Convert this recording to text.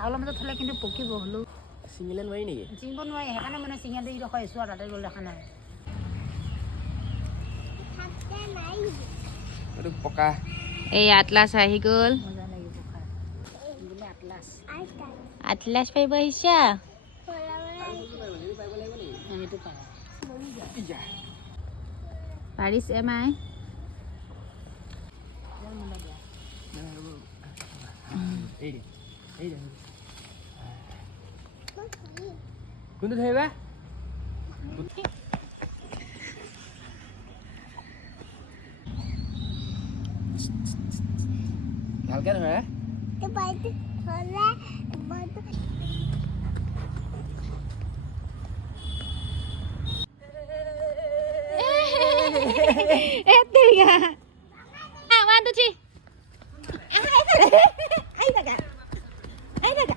চাউলৰ মাজত থ'লে কিন্তু পকিব হ'লেও চিঙিলে নোৱাৰি নেকি? চিঙিব নোৱাৰি সেইকাৰণে মানে চিঙা দি ৰখাই আছোঁ আৰু তাতে গ'ল দেখা নাই এইটো পকা এই আটলাছ আহি গ'ল মজা লাগিব খাই বোলে আটলাছ আটলাছ পাৰিব আহিছা সেইটো পায় পাৰিছে মাই কোনটো ধৰিবা ভালকে ধৰা One, two, three. Ay, daga.